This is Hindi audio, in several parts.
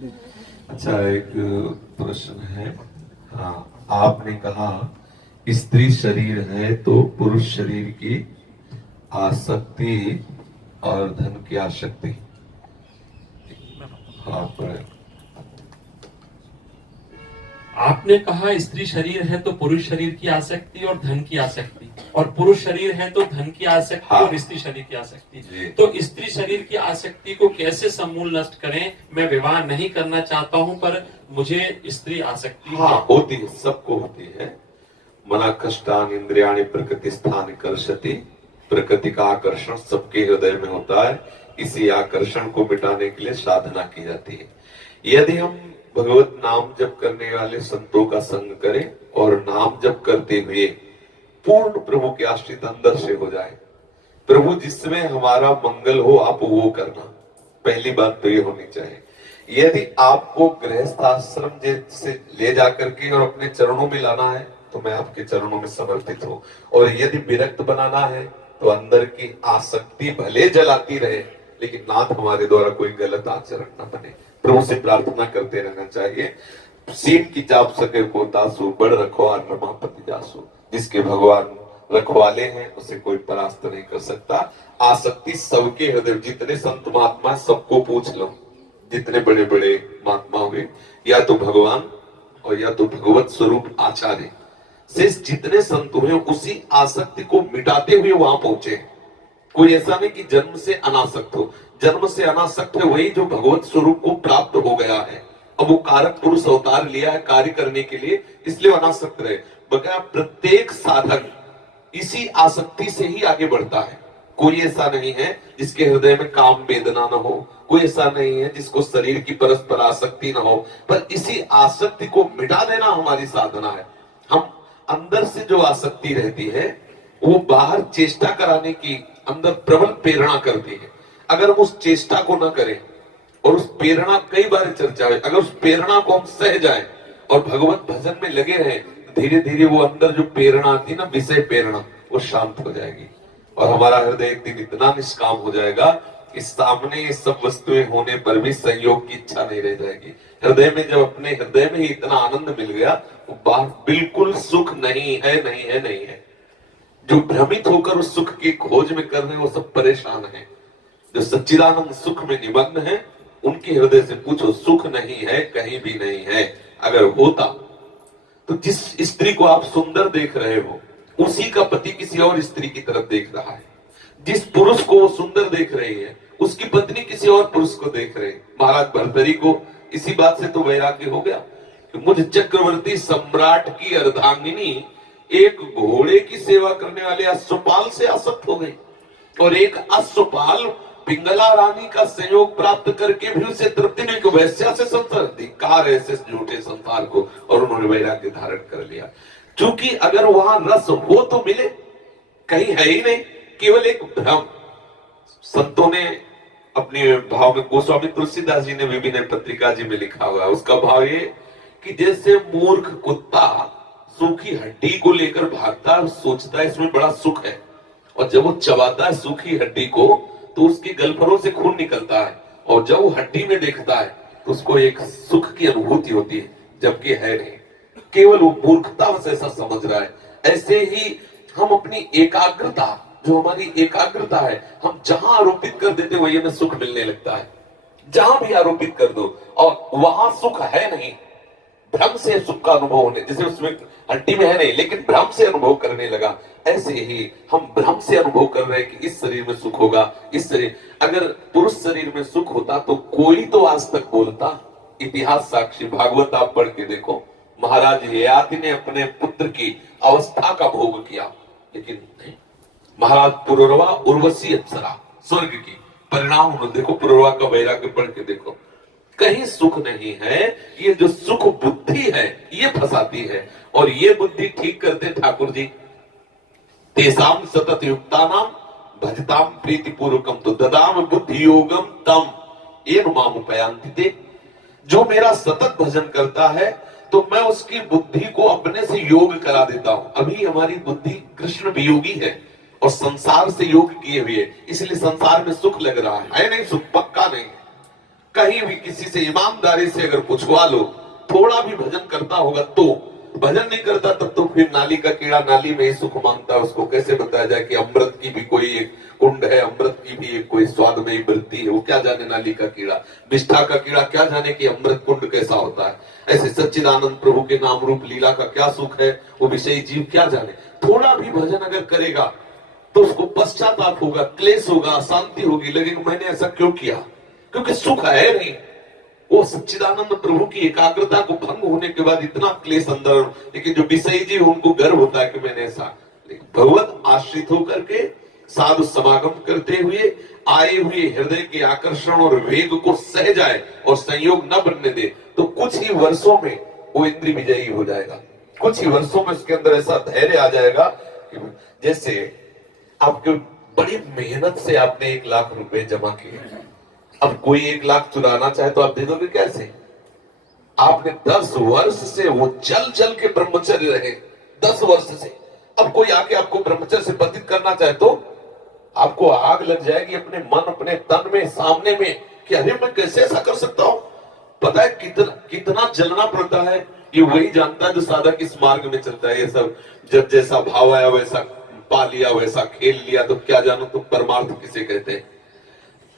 अच्छा, एक प्रश्न है। हाँ, आपने कहा स्त्री शरीर है तो पुरुष शरीर की आसक्ति और धन की आसक्ति। हाँ, आपने कहा स्त्री शरीर है तो पुरुष शरीर की आसक्ति और धन की आसक्ति, और पुरुष शरीर है तो धन की आसक्ति हाँ। और स्त्री शरीर की आसक्ति। तो स्त्री शरीर की आसक्ति को कैसे समूल नष्ट करें? मैं विवाह नहीं करना चाहता हूं पर मुझे स्त्री आसक्ति हाँ, होती है, सबको होती है। मना कष्टान इंद्रियाणि प्रकृति स्थान कर्षति। प्रकृति का आकर्षण सबके हृदय में होता है। इसी आकर्षण को मिटाने के लिए साधना की जाती है। यदि हम भगवत नाम जप करने वाले संतों का संग करें और नाम जप करते हुए पूर्ण प्रभु के आश्रित अंदर से हो जाए, प्रभु जिसमें हमारा मंगल हो आप वो करना। पहली बात तो ये होनी चाहिए। यदि आपको गृहस्थ आश्रम से ले जाकर के और अपने चरणों में लाना है तो मैं आपके चरणों में समर्पित हूं, और यदि विरक्त बनाना है तो अंदर की आसक्ति भले जलाती रहे लेकिन नाथ हमारे द्वारा कोई गलत आचरण न बने। प्रभु से प्रार्थना करते रहना चाहिए। सीट की चाप सके को दासु, बड़ रखवार रमापति दासु। जिसके भगवान रखवाले हैं उसे कोई परास्त नहीं कर सकता। आसक्ति सबके हृदय, जितने संत महात्मा सबको पूछ लो, जितने बड़े बड़े महात्मा हुए, या तो भगवान और या तो भगवत स्वरूप आचार्य से जितने संत हुए उसी आसक्ति को मिटाते हुए वहां पहुंचे। कोई ऐसा नहीं कि जन्म से अनासक्त हो। जन्म से अनासक्त है वही जो भगवत स्वरूप को प्राप्त हो गया है। अब वो कारक पुरुष अवतार लिया है कार्य करने के लिए, इसलिए अनासक्त रहे। बगैर प्रत्येक साधक इसी आसक्ति से ही आगे बढ़ता है। कोई ऐसा नहीं है जिसके हृदय में काम वेदना न हो, कोई ऐसा नहीं है जिसको शरीर की परस्पर आसक्ति न हो, पर इसी आसक्ति को मिटा देना हमारी साधना है। हम अंदर से जो आसक्ति रहती है वो बाहर चेष्टा कराने की अंदर प्रबल प्रेरणा करती है। अगर हम उस चेष्टा को न करें और उस प्रेरणा, कई बार चर्चा है, अगर उस प्रेरणा को हम सह जाए और भगवत भजन में लगे रहे, धीरे धीरे वो अंदर जो प्रेरणा आती ना, विषय प्रेरणा, वो शांत हो जाएगी और हमारा हृदय एक दिन इतना निष्काम हो जाएगा कि सामने ये सब वस्तुएं होने पर भी संयोग की इच्छा नहीं रह जाएगी। हृदय में जब अपने हृदय में ही इतना आनंद मिल गया तो बाहर बिल्कुल सुख नहीं है, नहीं है, नहीं है। जो भ्रमित होकर उस सुख की खोज में कर रहे हैं वो सब परेशान हैं। जो सच्चिदानंद सुख में निमग्न है उनके हृदय से पूछो, सुख नहीं है, कहीं भी नहीं है। अगर होता तो जिस स्त्री को आप सुंदर देख रहे हो उसी का पति किसी और स्त्री की तरफ देख रहा है। जिस पुरुष को वो सुंदर देख रही है उसकी पत्नी किसी और पुरुष को देख रही है। महाराज भर्तरी को इसी बात से तो वैराग्य हो गया कि मुझ चक्रवर्ती सम्राट की अर्धांगिनी एक घोड़े की सेवा करने वाले अश्वपाल से आसक्त हो गई, और एक अश्वपाल पिंगला रानी का संयोग प्राप्त करके भी उसे तृप्ति नहीं को वैश्या से संसार धिक्कार ऐसे झूठे संसार को, और उन्होंने वैराग्य धारण कर लिया। क्योंकि अगर वहां रस हो तो मिले, कहीं है ही नहीं, केवल एक भ्रम। संतों ने अपने भाव में, गोस्वामी तुलसीदास जी ने विभिन्न पत्रिका जी में लिखा हुआ है, उसका भाव ये कि जैसे मूर्ख कुत्ता सूखी हड्डी को लेकर भागता है, सोचता है इसमें बड़ा सुख है, और जब वो चबाता है सूखी हड्डी को तो उसके गलफरों से खून निकलता है, और जब वो हड्डी में देखता है तो उसको एक सुख की अनुभूति होती है, जबकि है नहीं, केवल वो मूर्खता से ऐसा समझ रहा है। ऐसे ही हम अपनी एकाग्रता, जो हमारी एकाग्रता है, हम जहां आरोपित कर देते वही हमें सुख मिलने लगता है। जहां भी आरोपित कर दो और वहां सुख है नहीं, भ्रम से सुख का अनुभव होने, जैसे उसमें हड्डी में है नहीं लेकिन भ्रम से अनुभव करने लगा, ऐसे ही हम भ्रम से अनुभव कर रहे हैं कि इस शरीर में सुख होगा, इस शरीर, अगर पुरुष शरीर में सुख होता तो कोई तो आज तक बोलता। इतिहास साक्षी, भागवत आप पढ़ के देखो, महाराज ययाति ने अपने पुत्र की अवस्था का भोग किया, लेकिन नहीं। महाराज पुरुरवा उर्वशी अप्सरा स्वर्ग की परिणाम देखो, पुरुरवा का वैराग्य पढ़ के देखो, कहीं सुख नहीं है। ये जो सुख बुद्धि है ये फंसाती है, और ये बुद्धि ठीक करते ठाकुर जी, तेसाम सतत युक्तानाम भजताम प्रीति पूर्वकम तो ददाम बुद्धि योगम तम ये नुमामुपयांति ते। जो मेरा सतत भजन करता है तो मैं उसकी बुद्धि को अपने से योग करा देता हूं। अभी हमारी बुद्धि कृष्ण वियोगी है और संसार से योग किए हुए, इसलिए संसार में सुख लग रहा है नहीं, सुख पक्का नहीं है। कहीं भी किसी से ईमानदारी से अगर पूछवा लो, थोड़ा भी भजन करता होगा तो, भजन नहीं करता तब तो फिर नाली का कीड़ा नाली में ही सुख मांगता है। उसको कैसे बताया जाए कि अमृत की भी कोई एक कुंड है, अमृत की भी एक कोई स्वादमयी वृत्ति है, वो क्या जाने नाली का कीड़ा, निष्ठा का कीड़ा क्या जाने कि अमृत कुंड कैसा होता है। ऐसे सच्चिदानंद प्रभु के नाम रूप लीला का क्या सुख है, वो विषयी जीव क्या जाने। थोड़ा भी भजन अगर करेगा तो उसको पश्चाताप होगा, क्लेश होगा, अशांति होगी, लगेगा मैंने ऐसा क्यों किया, क्योंकि सुख है नहीं। वो सच्चिदानंद प्रभु की एकाग्रता को भंग होने के बाद इतना क्लेश अंदर, लेकिन जो विषयी जीव उनको गर्व होता है कि मैंने ऐसा। भगवत आश्रित होकर के साधु समागम करते हुए आए हुए हृदय के आकर्षण और वेग को सह जाए और संयोग न बनने दे, तो कुछ ही वर्षों में वो इंद्रिय विजयी हो जाएगा। कुछ ही वर्षों में उसके अंदर ऐसा धैर्य आ जाएगा कि जैसे आपके बड़ी मेहनत से आपने 1 लाख रुपए जमा किए, अब कोई 1 लाख चुराना चाहे तो आप दे दोगे कैसे? आपने 10 वर्ष से वो चल चल के ब्रह्मचर्य रहे, 10 वर्ष से, अब कोई आके आपको ब्रह्मचर्य से बंधित करना चाहे तो आपको आग लग जाएगी अपने मन अपने तन में, सामने में, कि अरे मैं कैसे ऐसा कर सकता हूं। पता है कितना जलना पड़ता है, ये वही जानता है जो साधक इस मार्ग में चलता है। ये सब जब जैसा भाव आया वैसा पा लिया, वैसा खेल लिया, तो क्या जानो तुम परमार्थ किसे कहते हैं।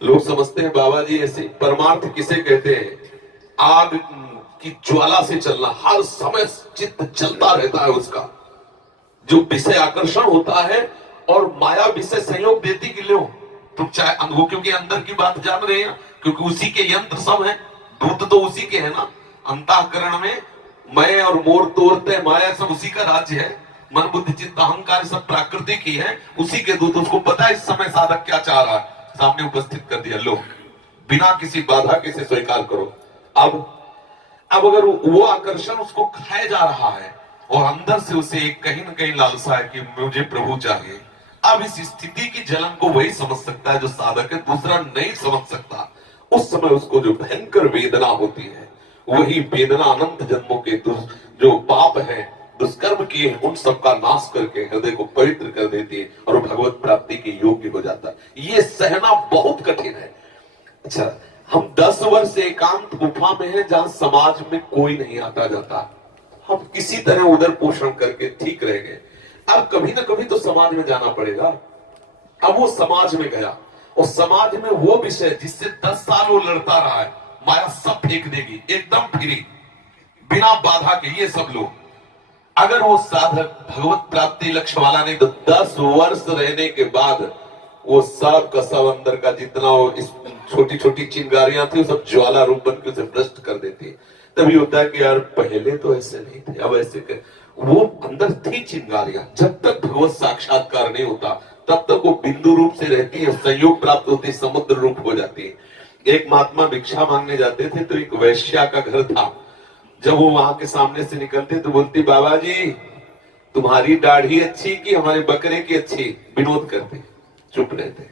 लोग समझते हैं बाबा जी ऐसे, परमार्थ किसे कहते हैं? आग की ज्वाला से चलना, हर समय चित्त चलता रहता है उसका, जो विषय आकर्षण होता है और माया विषय संयोग देती कि लो तुम चाहे अनुभव, क्योंकि अंदर की बात जान रहे हैं, क्योंकि उसी के यंत्र सब है, दूत तो उसी के है ना। अंतःकरण में मैं और मोर तोड़ते माया सब उसी का राज्य है, मन बुद्धि चित्त अहंकार सब प्राकृतिक ही है, उसी के दूत। उसको पता है इस समय साधक क्या चाह रहा है, सामने उपस्थित कर दिया, लो बिना किसी बाधा के से स्वीकार करो। अब अगर वो आकर्षण उसको खाए जा रहा है और अंदर से उसे कहीं न कहीं लालसा है कि मुझे प्रभु चाहिए, अब इस स्थिति की जलन को वही समझ सकता है जो साधक है, दूसरा नहीं समझ सकता। उस समय उसको जो भयंकर वेदना होती है, वही वेदना अनंत जन्मों के जो पाप है, दुष्कर्म किए हैं, उन सबका नाश करके हृदय को पवित्र कर देती है और वो भगवत प्राप्ति के योग्य हो जाता है। ये सहना बहुत कठिन है। अच्छा, हम 10 वर्ष एकांत गुफा में हैं जहां समाज में कोई नहीं आता जाता, हम किसी तरह उधर पोषण करके ठीक रह गए। अब कभी ना कभी तो समाज में जाना पड़ेगा। अब वो समाज में गया और समाज में वो विषय जिससे 10 साल वो लड़ता रहा है, माया सब फेंक देगी, एकदम फ्री, बिना बाधा के। ये सब लोग, अगर वो साधक भगवत प्राप्ति लक्ष्य वाला नहीं, तो 10 वर्ष रहने के बाद वो सब का सब अंदर का जितना वो इस छोटी छोटी चिंगारियां थी, वो सब ज्वाला रूप बन के उसे भ्रष्ट कर देती है। तभी होता है कि यार पहले तो ऐसे नहीं थे, अब ऐसे कर। वो अंदर थी चिंगारियां, जब तक भगवत साक्षात्कार नहीं होता तब तक वो बिंदु रूप से रहती है, संयोग प्राप्त होती है, समुद्र रूप हो जाती है। एक महात्मा भिक्षा मांगने जाते थे तो एक वैश्या का घर था। जब वो वहां के सामने से निकलते तो बोलती, बाबा जी तुम्हारी दाढ़ी अच्छी कि हमारे बकरे की अच्छी? विनोद करते, चुप रहते।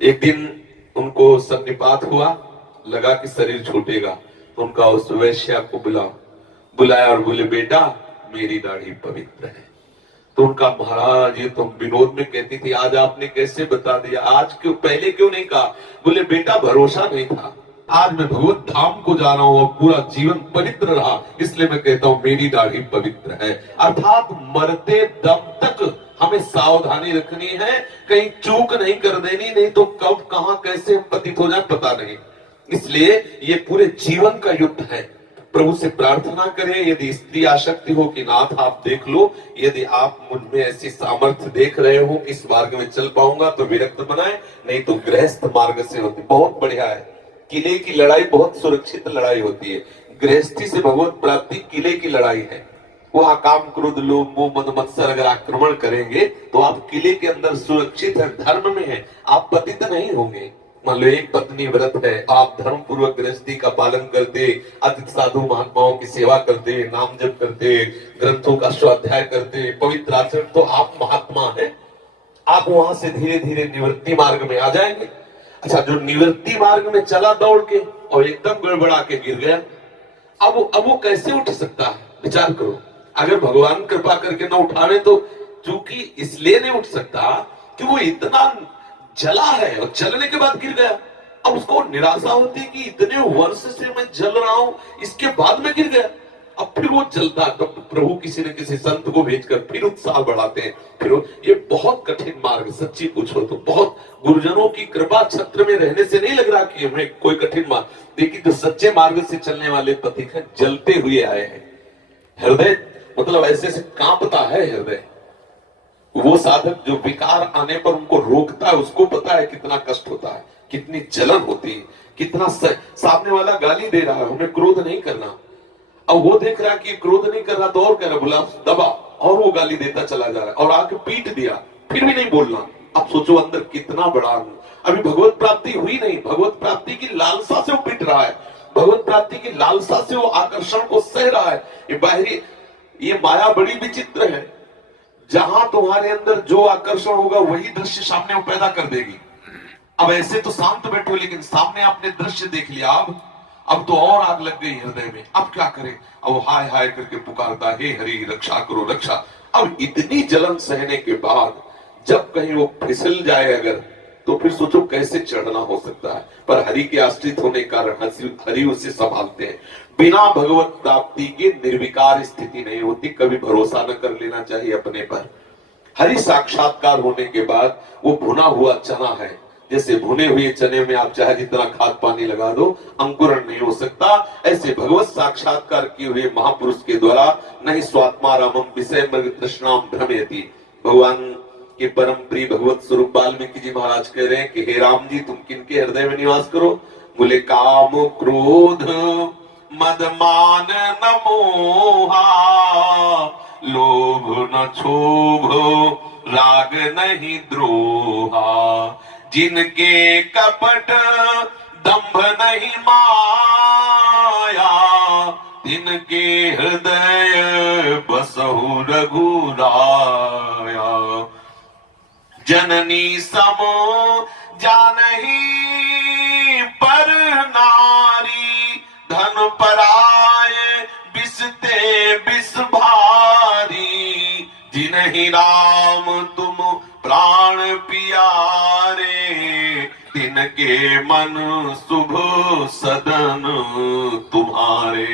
एक दिन उनको सन्निपात हुआ, लगा कि शरीर छूटेगा, उनका उस वैश्या को बुलाया और बोले, बेटा मेरी दाढ़ी पवित्र है। तो उनका, महाराज ये तुम विनोद में कहती थी, आज आपने कैसे बता दिया, आज क्यों, पहले क्यों नहीं कहा? बोले, बेटा भरोसा नहीं था, आज मैं भगवत धाम को जा रहा हूं और पूरा जीवन पवित्र रहा, इसलिए मैं कहता हूं मेरी दाढ़ी पवित्र है। अर्थात मरते दम तक हमें सावधानी रखनी है, कहीं चूक नहीं कर देनी, नहीं तो कब कहां कैसे हम पतित हो जाए पता नहीं। इसलिए ये पूरे जीवन का युद्ध है। प्रभु से प्रार्थना करें, यदि स्त्री आसक्ति हो कि नाथ आप देख लो, यदि आप मुझ में ऐसी सामर्थ्य देख रहे हो कि इस मार्ग में चल पाऊंगा तो विरक्त बनाए, नहीं तो गृहस्थ मार्ग से होती। बहुत बढ़िया है, किले की लड़ाई बहुत सुरक्षित लड़ाई होती है। गृहस्थी से भगवत प्राप्ति किले की लड़ाई है। वहां काम क्रोध लोभ मोह मद मत्सर अगर आक्रमण करेंगे तो आप किले के अंदर सुरक्षित है, धर्म में है, आप पतित नहीं होंगे। मान लो एक पत्नी व्रत है, आप धर्म पूर्वक गृहस्थी का पालन करते, अधिक साधु महात्माओं की सेवा करते, नाम जप करते, ग्रंथों का स्वाध्याय करते, पवित्र आचरण, तो आप महात्मा हैं। आप वहां से धीरे धीरे निवृत्ति मार्ग में आ जाएंगे। अच्छा, जो निवृत्ति मार्ग में चला दौड़ के और एकदम गड़बड़ा के गिर गया, अब वो कैसे उठ सकता है? विचार करो। अगर भगवान कृपा करके ना उठावे तो, चूंकि इसलिए नहीं उठ सकता कि वो इतना जला है और जलने के बाद गिर गया। अब उसको निराशा होती है कि इतने वर्ष से मैं जल रहा हूं, इसके बाद में गिर गया। अब फिर वो जलता, तो प्रभु किसी न किसी संत को भेजकर फिर उत्साह बढ़ाते हैं। ये बहुत कठिन मार्ग, सच्ची पूछो तो बहुत गुरुजनों की कृपा छत्र में रहने से नहीं लग रहा कि हमें कोई कठिन मार्ग, देखिए जो सच्चे मार्ग से चलने वाले पथिक हैं, जलते हुए आए हैं। हृदय मतलब ऐसे से कांपता है हृदय। वो साधक जो विकार आने पर उनको रोकता है, उसको पता है कितना कष्ट होता है, कितनी जलन होती है, कितना सामने वाला गाली दे रहा है, हमें क्रोध नहीं करना। अब वो देख रहा है कि क्रोध नहीं कर रहा तो और कह रहा, बोला दबा, और वो गाली देता चला जा रहा है, और आके पीट दिया, फिर भी नहीं बोलना। अब सोचो अंदर कितना बड़ा, अभी भगवत प्राप्ति हुई नहीं, भगवत प्राप्ति की लालसा से वो पीट रहा है, भगवत प्राप्ति की लालसा से वो आकर्षण को सह रहा है। ये बाहरी, ये माया बड़ी विचित्र है। जहां तुम्हारे अंदर जो आकर्षण होगा वही दृश्य सामने वो पैदा कर देगी। अब ऐसे तो शांत बैठे हो, लेकिन सामने आपने दृश्य देख लिया, अब तो और आग लग गई हृदय में। अब क्या करें? अब हाय हाय करके पुकारता, हे हरि रक्षा करो रक्षा। अब इतनी जलन सहने के बाद जब कहीं वो फिसल जाए अगर, तो फिर सोचो कैसे चढ़ना हो सकता है। पर हरि के आश्रित होने के कारण हरि उसे संभालते हैं। बिना भगवत प्राप्ति के निर्विकार स्थिति नहीं होती। कभी भरोसा न कर लेना चाहिए अपने पर। हरि साक्षात्कार होने के बाद वो भुना हुआ चना है, जैसे भुने हुए चने में आप चाहे जितना खाद पानी लगा दो, अंकुरण नहीं हो सकता। ऐसे भगवत साक्षात्कार किए हुए महापुरुष के द्वारा नहीं स्वात्मा रामम विषय मृग तृष्णाम भ्रमेति। भगवान के परम प्रिय भगवत स्वरूप वाल्मीकि जी महाराज कह रहे हैं कि हे राम जी, तुम किनके हृदय में निवास करो? बोले काम क्रोध मद मान न मोहा, लोभ न क्षोभ राग नहीं द्रोहा, जिनके कपट दंभ नहीं माया, तिनके हृदय बसहु रघुराया। जननी समो जानही पर नारी, धन पराये बिसते बिस भारी, जिनहि राम तुम प्राण पियारे, तिनके मन शुभ सदन तुम्हारे।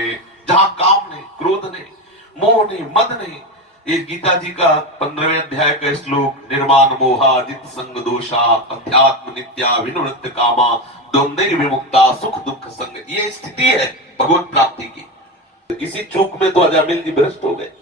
जहां काम नहीं, क्रोध नहीं, मोह नहीं, मद नहीं। ये गीता जी का 15वें अध्याय का श्लोक, निर्माण मोहा जित संग दोषा, अध्यात्म नित्या विनिवृत्त कामा, द्वंद्व विमुक्ता सुख दुख संग। ये स्थिति है भगवत प्राप्ति की। इसी चूक में तो अजामिल जी भ्रष्ट हो गए।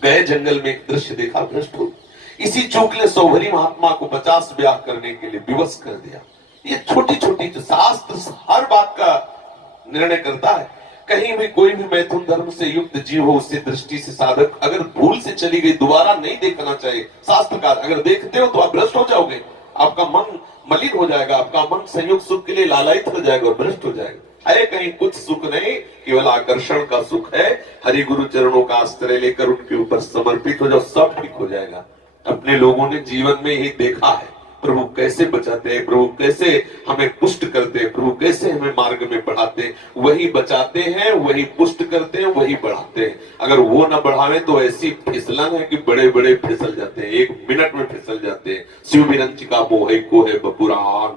गए जंगल में एक दृश्य देखा, भ्रष्ट हो गए। इसी चूक ने सौभरी महात्मा को 50 ब्याह करने के लिए विवश कर दिया। ये छोटी छोटी जो शास्त्र हर बात का निर्णय करता है। कहीं भी कोई भी मैथुन धर्म से युक्त जीव हो, उससे दृष्टि से साधक अगर भूल से चली गई, दोबारा नहीं देखना चाहिए। शास्त्रकार अगर देखते हो तो आप भ्रष्ट हो जाओगे, आपका मन मलिन हो जाएगा, आपका मन संयोग सुख के लिए लालायित हो जाएगा और भ्रष्ट हो जाएगा। अरे कहीं कुछ सुख नहीं, केवल आकर्षण का सुख है। हरि गुरु चरणों का आश्रय लेकर उनके ऊपर समर्पित हो जाओ, सब ठीक हो जाएगा। अपने लोगों ने जीवन में ही देखा है प्रभु कैसे बचाते हैं, प्रभु कैसे हमें पुष्ट करते हैं, प्रभु कैसे हमें मार्ग में बढ़ाते हैं। वही बचाते हैं, वही पुष्ट करते हैं, वही बढ़ाते हैं। अगर वो ना बढ़ावे तो ऐसी फिसलन है कि बड़े बड़े फिसल जाते हैं, 1 मिनट में फिसल जाते हैं। शिव विरंचिका मोहे को है बपुरान,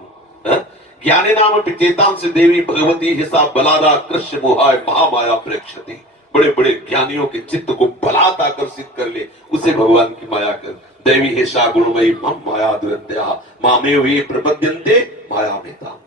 ज्ञाने नाम चेतान से देवी भगवती हिसाब बलादा कृष्ण मोहाय महामाया प्रेक्षति। बड़े बड़े ज्ञानियों के चित्त को बलात् आकर्षित कर ले, उसे भगवान की माया कर। दैवी हेषा गुणमयी मम माया दुरंत्या, मामेव ये प्रपद्यन्ते माया मेता।